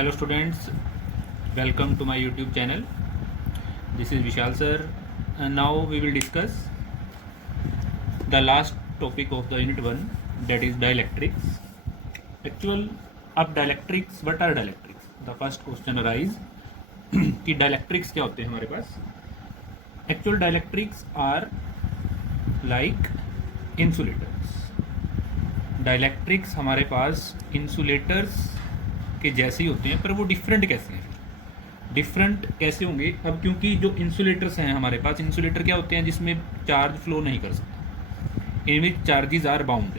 Hello students, welcome to my YouTube channel. This is Vishal sir, and now we will discuss the last topic of the unit 1, that is dielectrics. अब dielectrics, what are dielectrics? The first question arise कि dielectrics क्या होते हैं हमारे पास. Actual dielectrics are like insulators. Dielectrics हमारे पास insulators के जैसे ही होते हैं, पर वो डिफरेंट कैसे हैं? डिफरेंट कैसे होंगे? अब क्योंकि जो इंसुलेटर्स हैं हमारे पास, इंसुलेटर क्या होते हैं जिसमें चार्ज फ्लो नहीं कर सकता, in which charges are bound,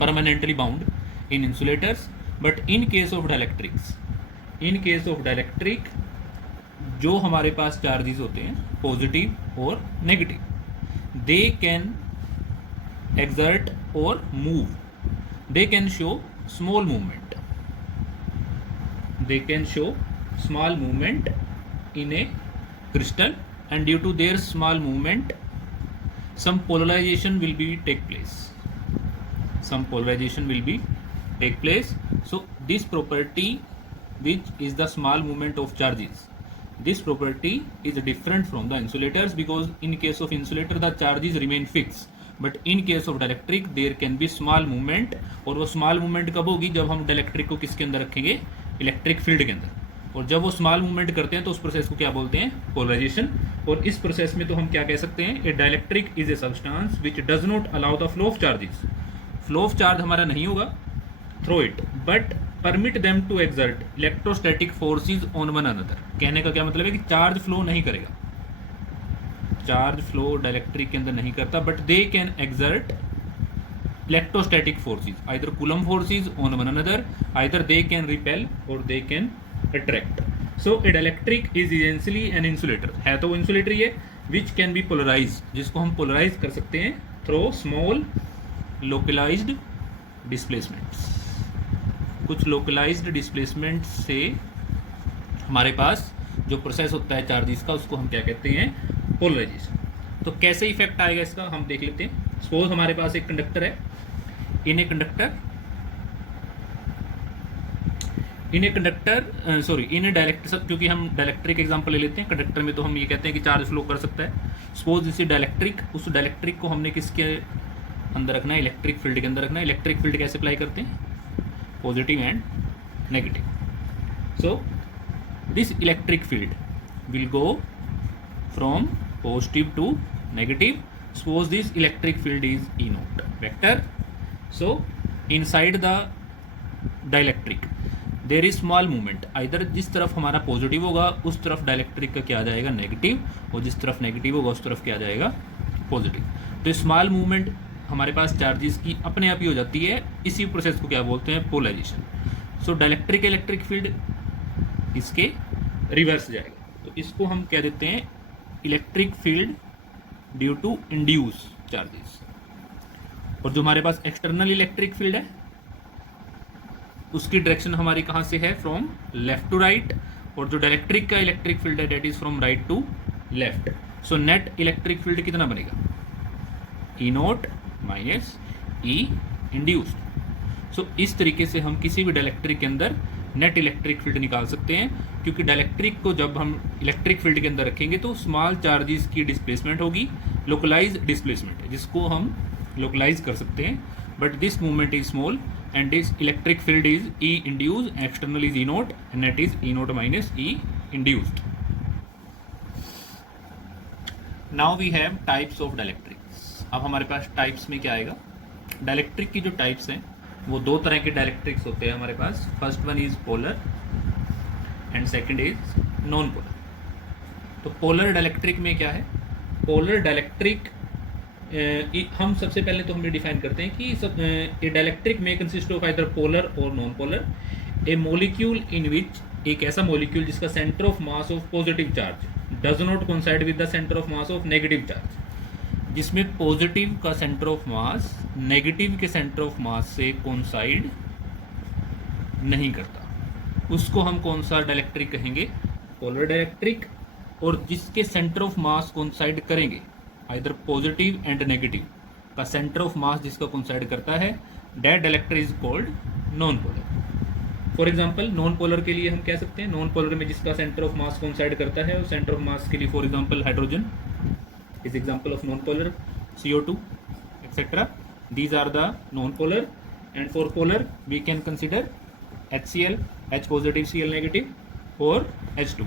permanently bound in insulators. But in case of dielectric जो हमारे पास चार्जेस होते हैं पॉजिटिव और नेगेटिव, दे कैन एक्सर्ट और move, they can show small movement, they can show small movement in a crystal, and due to their small movement some polarization will be take place. So this property, which is the small movement of charges, this property is different from the insulators, because in case of insulator the charges remain fixed, but in case of dielectric there can be small movement. और वो small movement कब होगी? जब हम dielectric को किसके अंदर रखेंगे? इलेक्ट्रिक फील्ड के अंदर. और जब वो स्मॉल मूवमेंट करते हैं तो उस प्रोसेस को क्या बोलते हैं? पोलराइजेशन. और इस प्रोसेस में तो हम क्या कह सकते हैं? A dielectric is a substance which does not allow the flow of charges. Flow of charge हमारा नहीं होगा through it, but permit them to exert electrostatic forces on one another. कहने का क्या मतलब है कि चार्ज फ्लो नहीं करेगा, चार्ज फ्लो डाइलेक्ट्रिक के अंदर नहीं करता, but they can exert electrostatic forces, either Coulomb forces on one another, either they can repel और they can attract. So a dielectric is essentially an insulator, है तो वो इंसुलेटर ही है, विच कैन बी पोलराइज, जिसको हम polarise कर सकते हैं थ्रू स्मॉल लोकलाइज्ड डिस्प्लेसमेंट्स. कुछ लोकलाइज्ड डिस्प्लेसमेंट से हमारे पास जो प्रोसेस होता है चार्जेस का, उसको हम क्या कहते हैं? पोलराइजेशन. तो कैसे इफेक्ट आएगा इसका हम देख लेते हैं. सपोज हमारे पास एक कंडक्टर है, इन ए डाइलेक्ट्रिक, सब क्योंकि हम डाइलेक्ट्रिक एग्जांपल ले लेते हैं. कंडक्टर में तो हम ये कहते हैं कि चार्ज फ्लो कर सकता है. सपोज इसी डाइलेक्ट्रिक, उस डाइलेक्ट्रिक को हमने किसके अंदर रखना है? इलेक्ट्रिक फील्ड के अंदर रखना है. इलेक्ट्रिक फील्ड कैसे अप्लाई करते हैं? Positive and negative. So this electric field will go from positive to negative. Suppose this electric field is E naught vector. So inside the dielectric there is small movement, either जिस तरफ हमारा positive होगा उस तरफ dielectric का क्या आ जाएगा? Negative, और जिस तरफ नेगेटिव होगा उस तरफ क्या आ जाएगा? पॉजिटिव. तो स्मॉल मूवमेंट हमारे पास चार्जेस की अपने आप ही हो जाती है. इसी प्रोसेस को क्या बोलते हैं? Polarization. So dielectric electric field इसके रिवर्स जाएगा, तो इसको हम क्या देते हैं? Electric field due to induce charges. और जो हमारे पास एक्सटर्नल इलेक्ट्रिक फील्ड है उसकी डायरेक्शन हमारी कहाँ से है? From left to right. और जो डाइलेक्ट्रिक का इलेक्ट्रिक फील्ड है that is from right to left. So net electric field कितना बनेगा? E naught minus E induced. So इस तरीके से हम किसी भी डाइलेक्ट्रिक के अंदर नेट इलेक्ट्रिक फील्ड निकाल सकते हैं, क्योंकि डाइलेक्ट्रिक को जब हम इलेक्ट्रिक फील्ड के अंदर रखेंगे तो स्मॉल चार्जेस की डिस्प्लेसमेंट होगी, लोकलाइज डिस्प्लेसमेंट, जिसको हम लोकलाइज कर सकते हैं. But this movement is small and this electric field is E induce, external is E naught and net is E naught minus E induced. Now we have types of dielectrics. अब हमारे पास types में क्या आएगा? Dielectric की जो types हैं वो दो तरह के डाइलेक्ट्रिक्स होते हैं हमारे पास. First one is polar and second is non polar. तो पोलर डाइलेक्ट्रिक में क्या है? पोलर डाइलेक्ट्रिक हम सबसे पहले तो हमने डिफाइन करते हैं कि ए डाइलेक्ट्रिक में कंसिस्ट ऑफ आइदर पोलर और non polar. A molecule in which, एक ऐसा मॉलिक्यूल जिसका centre of mass of positive charge does not coincide with the centre of mass of negative charge, जिसमें positive का centre of mass negative के centre of mass से coincide नहीं करता, उसको हम कौन सा डाइलेक्ट्रिक कहेंगे? Polar dielectric. और जिसके सेंटर ऑफ मास कोइंसाइड करेंगे, आइदर पॉजिटिव एंड नेगेटिव का सेंटर ऑफ मास जिसका कोइंसाइड करता है, that dielectric is called non polar. For example non polar के लिए हम कह सकते हैं, नॉन पोलर में जिसका सेंटर ऑफ मास कोइंसाइड करता है, और सेंटर ऑफ मास के लिए for example hydrogen is example of non polar, CO2 etcetera, these are the non polar. And for polar we can consider HCl, H positive Cl negative और H2.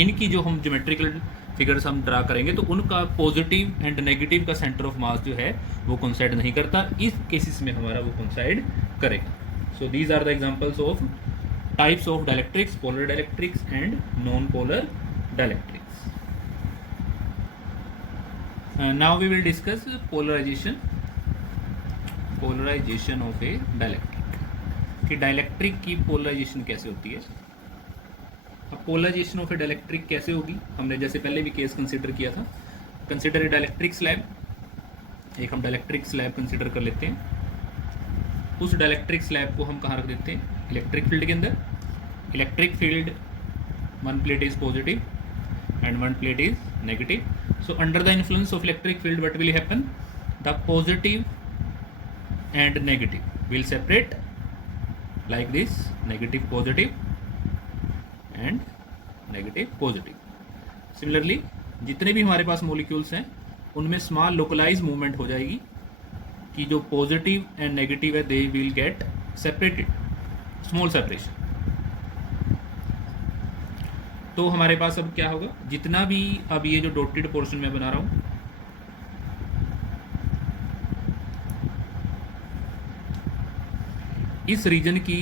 इनकी जो हम geometrical figures हम draw करेंगे तो उनका पॉजिटिव एंड नेगेटिव का centre of मास जो है वो कोइंसाइड नहीं करता, इस केसेस में हमारा वो कोइंसाइड करेगा. So these are the examples of types of dielectrics, polar dielectrics and non polar dielectrics. Now we will discuss polarization of a dielectric, कि डाइलेक्ट्रिक की पोलराइजेशन कैसे होती है. अब पोलराइजेशन ऑफ ए डाइलेक्ट्रिक कैसे होगी, हमने जैसे पहले भी केस कंसिडर किया था. कंसिडर ए डाइलेक्ट्रिक स्लैब, एक हम डाइलेक्ट्रिक स्लैब कंसिडर कर लेते हैं. उस डाइलेक्ट्रिक स्लैब को हम कहाँ रख देते हैं, इलेक्ट्रिक फील्ड के अंदर. Electric field, one plate is positive and one plate is negative. So under the influence of electric field what will happen, the positive and negative will separate like this, negative positive and negative positive. Similarly जितने भी हमारे पास molecules हैं उनमें small localize movement हो जाएगी कि जो positive and negative है they will get separated, small separation. तो हमारे पास अब क्या होगा, जितना भी अब ये जो डॉटेड पोर्शन में बना रहा हूं, इस रीजन की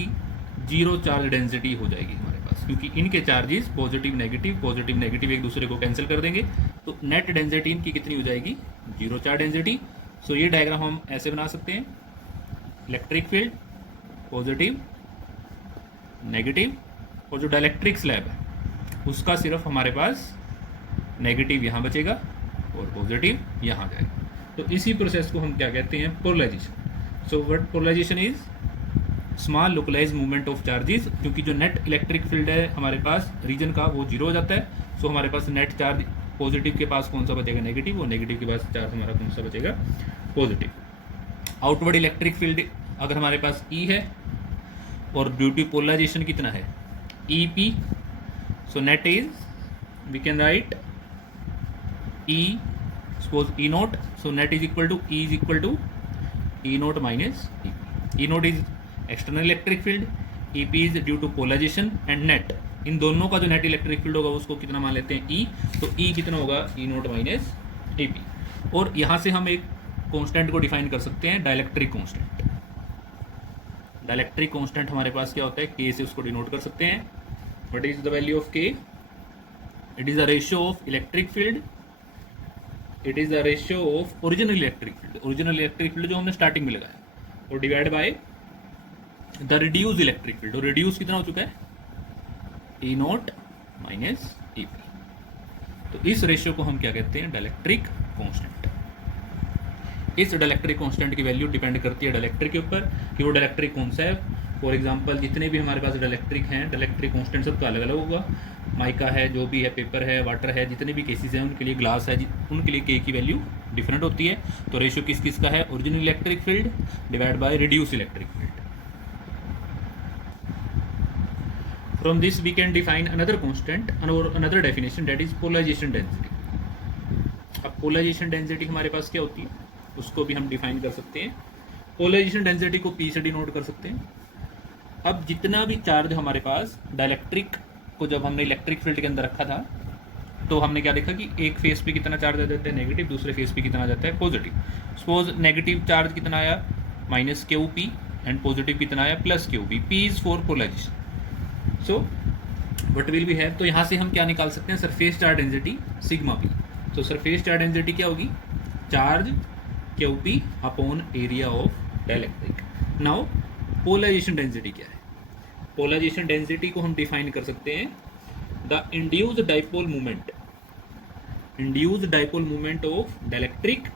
जीरो चार्ज डेंसिटी हो जाएगी हमारे पास, क्योंकि इनके चार्जेस पॉजिटिव नेगेटिव एक दूसरे को कैंसिल कर देंगे. तो नेट डेंसिटी इनकी कितनी हो जाएगी, जीरो चार्ज डेंसिटी. सो ये डायग्राम हम ऐसे बना सकते हैं, इलेक्ट्रिक फील्ड पॉजिटिव नेगेटिव, और जो डाइलेक्ट्रिक स्लैब है उसका सिर्फ हमारे पास नेगेटिव यहाँ बचेगा और पॉजिटिव यहाँ जाएगा. तो इसी प्रोसेस को हम क्या कहते हैं, polarization. So what polarization is, small localize movement of charges, क्योंकि जो नेट इलेक्ट्रिक फील्ड है हमारे पास रीजन का वो जीरो हो जाता है. सो हमारे पास नेट चार्ज पॉजिटिव के पास कौन सा बचेगा, नेगेटिव, और नेगेटिव के पास चार्ज हमारा कौन सा बचेगा, पॉजिटिव. आउटवर्ड इलेक्ट्रिक फील्ड अगर हमारे पास E है और ड्यू टू पोलराइजेशन कितना है, EP. So net is we can write E, suppose E naught. So net is equal to E is equal to E naught minus EP. E naught is external electric field, EP is due to polarisation and net. इन दोनों का जो net electric field होगा उसको कितना मान लेते हैं, E. तो E कितना होगा, E नोट माइनस EP. और यहाँ से हम एक कांस्टेंट को डिफाइन कर सकते हैं, डाइलेक्ट्रिक कांस्टेंट. डाइलेक्ट्रिक कांस्टेंट हमारे पास क्या होता है, K से उसको डिनोट कर सकते हैं. What is the value of K, it is the ratio of electric field, it is the ratio of original electric field जो हमने स्टार्टिंग में लगाया, और divide by the reduce electric field. और रिड्यूस कितना हो चुका है, E नोट माइनस EP. तो इस रेशियो को हम क्या कहते हैं, डाइलेक्ट्रिक कांस्टेंट. इस डाइलेक्ट्रिक कांस्टेंट की वैल्यू डिपेंड करती है डाइलेक्ट्रिक के ऊपर कि वो डाइलेक्ट्रिक कौन सा है. फॉर एग्जांपल जितने भी हमारे पास डाइलेक्ट्रिक हैं, डाइलेक्ट्रिक कांस्टेंट सबका अलग अलग होगा. माइका है, जो भी है, पेपर है, वाटर है, जितने भी केसेस हैं उनके लिए, ग्लास है, उनके लिए K की वैल्यू डिफरेंट होती है. तो रेशियो किस किस का है, original electric field divide by reduce electric field. From this we can define another constant or another definition, that is polarization density. अब polarization density हमारे पास क्या होती है, उसको भी हम डिफाइन कर सकते हैं. polarization density को P से डिनोट कर सकते हैं. अब जितना भी चार्ज हमारे पास डाइलेक्ट्रिक को जब हमने इलेक्ट्रिक फील्ड के अंदर रखा था तो हमने क्या देखा कि एक फेस पे कितना चार्ज आ जाता है, नेगेटिव, दूसरे फेस पे कितना आ जाता है, पॉजिटिव. सपोज नेगेटिव चार्ज कितना आया, माइनस QP, एंड पॉजिटिव कितना आया, plus QP. P is for polarization. So what will be have, तो यहाँ से हम क्या निकाल सकते हैं, surface charge density sigma P. तो सरफेस चार्ज डेंसिटी क्या होगी, charge QP upon area of dielectric. Now polarization density क्या है, पोलराइजेशन डेंसिटी को हम डिफाइन कर सकते हैं, the induced dipole movement of dielectric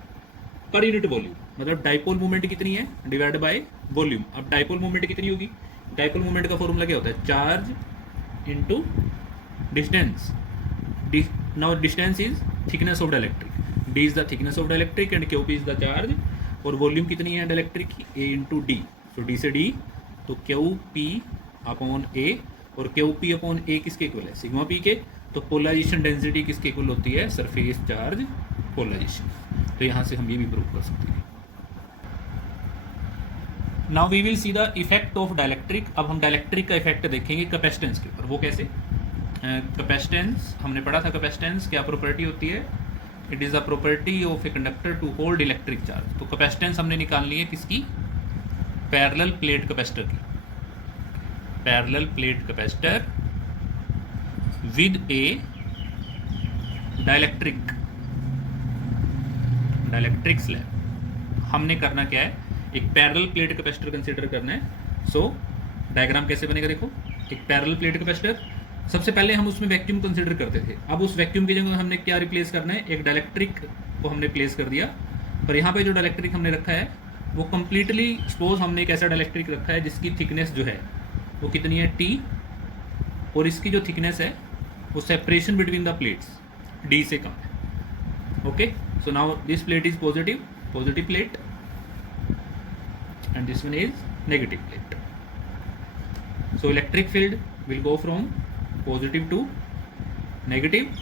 per unit volume. मतलब डाइपोल मूवमेंट कितनी है, डिवाइड बाय वॉल्यूम. अब डाइपोल मूवमेंट कितनी होगी, डाइपोल मूवमेंट का फॉर्मूला क्या होता है, charge into distance. Now distance is thickness of dielectric, D is the thickness of dielectric and QP is the charge. और वॉल्यूम कितनी है डाइलेक्ट्रिक की, A into D. So D से D तो क्यू पी अपॉन ए, और Q P upon ए किसके equal है, sigma P के। तो पोलराइजेशन डेंसिटी किसके इक्वल होती है, सरफेस चार्ज पोलराइजेशन। तो यहाँ से हम ये भी प्रूव कर सकते हैं। Now we will see the effect of dielectric. अब हम डाइलेक्ट्रिक का इफेक्ट देखेंगे कैपेसिटेंस के ऊपर। वो कैसे, कैपेसिटेंस हमने पढ़ा था। कैपेसिटेंस क्या प्रॉपर्टी होती है, it is the property of a conductor to hold electric charge. तो कैपेसिटेंस हमने निकालनी है किसकी, पैरेलल प्लेट कैपेसिटर की। Parallel plate capacitor with a dielectric slab. हमने करना क्या है, एक पैरेलल प्लेट कैपेसिटर कंसीडर करना है। सो डायग्राम कैसे बनेगा, देखो एक पैरेलल प्लेट कैपेसिटर, सबसे पहले हम उसमें वैक्यूम कंसीडर करते थे। अब उस वैक्यूम की जगह हमने क्या रिप्लेस करना है, एक डाइलेक्ट्रिक को हमने प्लेस कर दिया। पर यहाँ पे जो डाइलेक्ट्रिक हमने रखा है वो कंप्लीटली, सपोज हमने एक ऐसा डाइलेक्ट्रिक रखा है जिसकी थिकनेस जो है वो कितनी है, टी, और इसकी जो थिकनेस है वो separation between the plates D से कम है। Okay, so now this plate is positive plate and this one is negative plate. So electric field will go from positive to negative,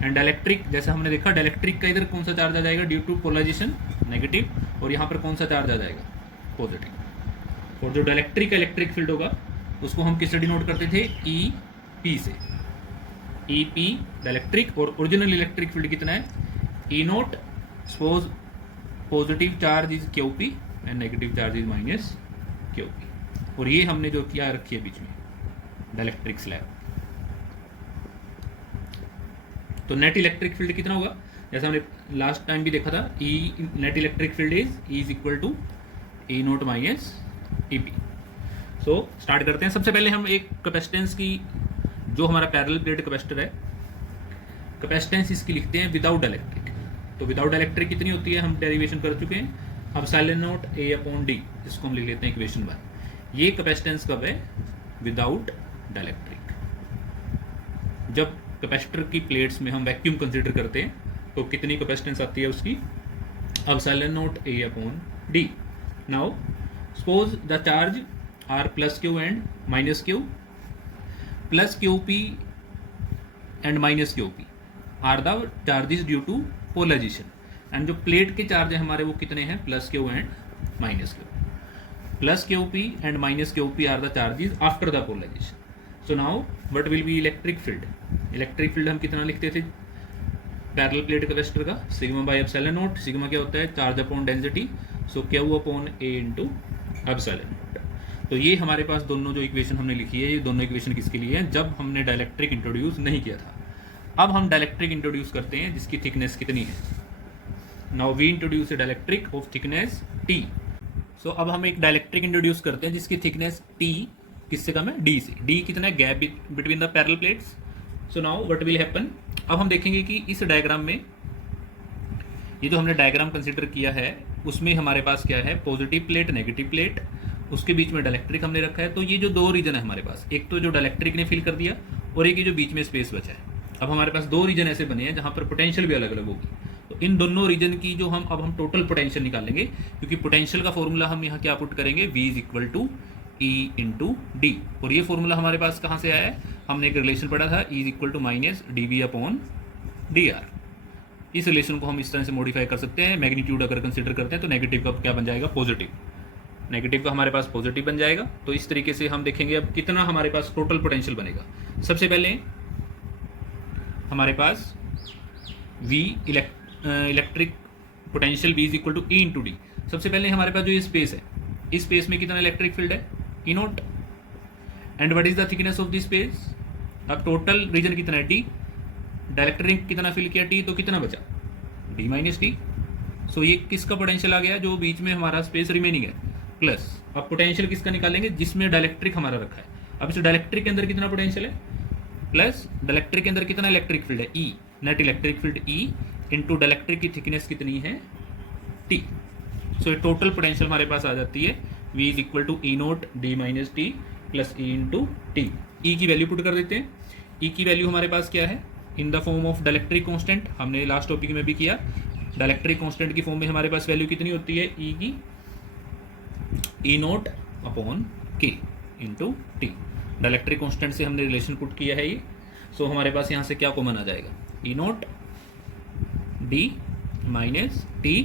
and dielectric, जैसे हमने देखा dielectric का इधर कौन सा charge आ जाएगा ड्यू टू पोलराइजेशन, नेगेटिव, और यहाँ पर कौन सा चार्ज आ जाएगा, पॉजिटिव। और जो डाइलेक्ट्रिक का इलेक्ट्रिक फील्ड होगा उसको हम किससे डिनोट करते थे, ई पी से। ई पी डाइलेक्ट्रिक, और ओरिजिनल इलेक्ट्रिक फील्ड कितना है, E naught. Suppose positive charge is Q P and negative charge is minus Q P, और ये हमने जो किया रखी है बीच में डाइलेक्ट्रिक स्लैब। तो नेट इलेक्ट्रिक फील्ड कितना होगा, जैसा हमने लास्ट टाइम भी देखा था, E net electric field is equal to E naught minus E P. So start करते हैं। सबसे पहले हम एक कैपेसिटेंस की, जो हमारा पैरेलल प्लेट कैपेसिटर है, कैपेसिटेंस इसकी लिखते हैं विदाउट डाइलेक्ट्रिक। तो विदाउट डाइलेक्ट्रिक कितनी होती है, हम डेरिवेशन कर चुके हैं। अब silent not A upon D, इसको हम लिख लेते हैं इक्वेशन 1। ये कैपेसिटेंस कब है, विदाउट डाइलेक्ट्रिक। जब कैपेसिटर की प्लेट्स में हम वैक्यूम कंसीडर करते हैं तो कितनी कैपेसिटेंस आती है उसकी, अब silent not A upon D. Now suppose the charge are plus Q and minus Q, plus Q P and minus Q P are the charges due to polarisation, and जो plate के charge है हमारे वो कितने हैं, plus Q and minus Q. Plus Q P and minus Q P are the charges after the polarization. So now what will be electric field. Electric field हम कितना लिखते थे पैरेलल प्लेट कैपेसिटर का, sigma by epsilon note. Sigma क्या होता है, charge upon density, सो Q upon ए into epsilon note. तो ये हमारे पास दोनों जो इक्वेशन हमने लिखी है, ये दोनों इक्वेशन किसके लिए हैं, जब हमने डाइलेक्ट्रिक इंट्रोड्यूस नहीं किया था। अब हम डाइलेक्ट्रिक इंट्रोड्यूस करते हैं जिसकी थिकनेस कितनी है। Now we introduce a dielectric of thickness T. So अब हम एक डाइलेक्ट्रिक इंट्रोड्यूस करते हैं जिसकी थिकनेस टी किससे कम है, डी से। डी कितना है, gap between the parallel plates. So now what will happen, अब हम देखेंगे कि इस डायग्राम में, ये जो हमने डायग्राम कंसीडर किया है उसमें हमारे पास क्या है, पॉजिटिव प्लेट, नेगेटिव प्लेट, उसके बीच में डाइलेक्ट्रिक हमने रखा है। तो ये जो दो रीजन है हमारे पास, एक तो जो डाइलेक्ट्रिक ने फिल कर दिया और एक ये जो बीच में स्पेस बचा है। अब हमारे पास दो रीजन ऐसे बने हैं जहाँ पर पोटेंशियल भी अलग अलग होगी। तो इन दोनों रीजन की जो हम, अब हम टोटल पोटेंशियल निकालेंगे, क्योंकि पोटेंशियल का फॉर्मूला हम यहाँ क्या पुट करेंगे, V is equal to E into D. और ये फॉर्मूला हमारे पास कहाँ से आया है, हमने एक रिलेशन पढ़ा था, E is equal to minus D V upon D R. इस रिलेशन को हम इस तरह से मॉडिफाई कर सकते हैं। मैग्नीट्यूड अगर कंसिडर करते हैं तो नेगेटिव का क्या बन जाएगा, पॉजिटिव। नेगेटिव का हमारे पास पॉजिटिव बन जाएगा। तो इस तरीके से हम देखेंगे अब कितना हमारे पास टोटल पोटेंशियल बनेगा। सबसे पहले हमारे पास V electric potential V is equal to E into D. सबसे पहले हमारे पास जो ये स्पेस है, इस स्पेस में कितना इलेक्ट्रिक फील्ड है, E naught, and what is the thickness of the space. अब टोटल रीजन कितना है, टी, डाइलेक्ट्रिक कितना फिल किया, टी, तो कितना बचा, डी माइनस टी। सो ये किसका पोटेंशियल आ गया, जो बीच में हमारा स्पेस रिमेनिंग है, प्लस अब पोटेंशियल किसका निकालेंगे, जिसमें डाइलेक्ट्रिक हमारा रखा है। अब इस डाइलेक्ट्रिक के अंदर कितना पोटेंशियल है, प्लस डाइलेक्ट्रिक के अंदर कितना इलेक्ट्रिक फील्ड है, E, net electric field E into dielectric की थिकनेस कितनी है, टी। सो ये टोटल पोटेंशियल हमारे पास आ जाती है V is equal to E naught D minus T plus E into T. E की वैल्यू पुट कर देते हैं। ई की वैल्यू हमारे पास क्या है, in the form of dielectric constant, हमने लास्ट टॉपिक में भी किया। डाइलेक्ट्रिक कांस्टेंट की फॉर्म में हमारे पास वैल्यू कितनी होती है, ई की, ई नोट अपॉन के इंटू टी। डाइलेक्ट्रिक कांस्टेंट से हमने रिलेशन पुट किया है ये। सो हमारे पास यहाँ से क्या कॉमन आ जाएगा, E naught D minus T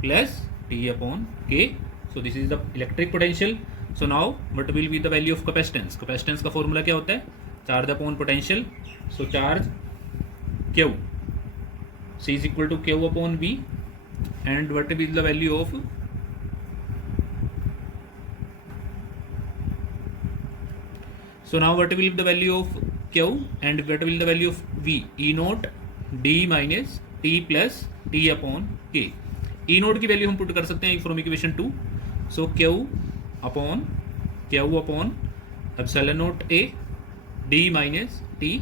plus T upon K. So this is the electric potential. So now what will be the value of capacitance. Capacitance का फॉर्मूला क्या होता है, charge upon potential. So charge Q, C is equal to Q upon V, and what will be the value of so now what will be the value of Q and what will be the value of V, E naught D minus T plus T upon K। E naught की value हम put कर सकते हैं from equation 2। So Q upon epsilon not A D minus T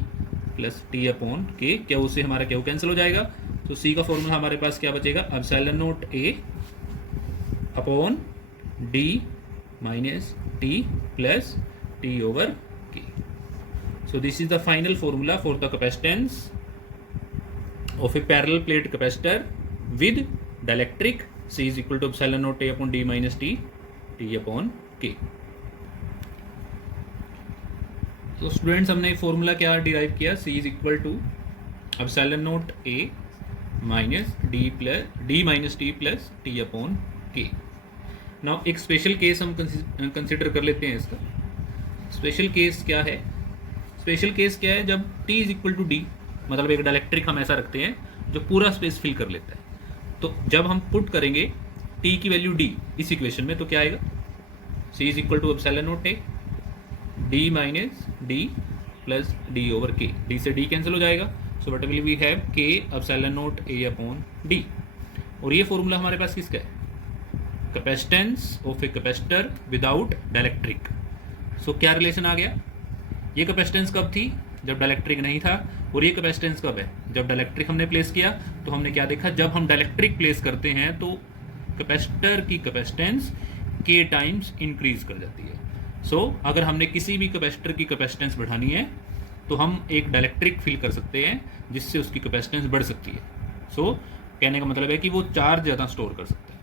plus T upon K। Q से हमारा Q cancel हो जाएगा। तो C का फॉर्मूला हमारे पास क्या बचेगा, epsilon not A upon D minus T plus T over K। So this is the final formula for the capacitance of a parallel plate capacitor with dielectric. C is equal to epsilon not A upon D minus T upon K। तो students हमने formula क्या derive किया, C is equal to epsilon not A minus D minus T plus T upon K. Now एक special case हम consider कर लेते हैं इसका। स्पेशल केस क्या है, स्पेशल केस क्या है, जब T is equal to D, मतलब एक डाइलेक्ट्रिक हम ऐसा रखते हैं जो पूरा स्पेस फिल कर लेता है। तो जब हम पुट करेंगे T की वैल्यू D इस इक्वेशन में, तो क्या आएगा, C is equal to epsilon not A D minus D plus D over K। D से D कैंसिल हो जाएगा। So what will we have, K epsilon not A upon D। और ये फॉर्मूला हमारे पास किसका है, capacitance of a capacitor without dielectric. So क्या रिलेशन आ गया, ये कैपेसिटेंस कब थी, जब डाइलेक्ट्रिक नहीं था, और ये कैपेसिटेंस कब है, जब डाइलेक्ट्रिक हमने प्लेस किया। तो हमने क्या देखा, जब हम डाइलेक्ट्रिक प्लेस करते हैं तो कैपेसिटर की कैपेसिटेंस K टाइम्स इंक्रीज कर जाती है। सो अगर हमने किसी भी कैपेसिटर की कैपेसिटेंस बढ़ानी है तो हम एक डाइलेक्ट्रिक फिल कर सकते हैं जिससे उसकी कैपेसिटेंस बढ़ सकती है। सो कहने का मतलब है कि वो चार्ज ज़्यादा स्टोर कर सकते हैं।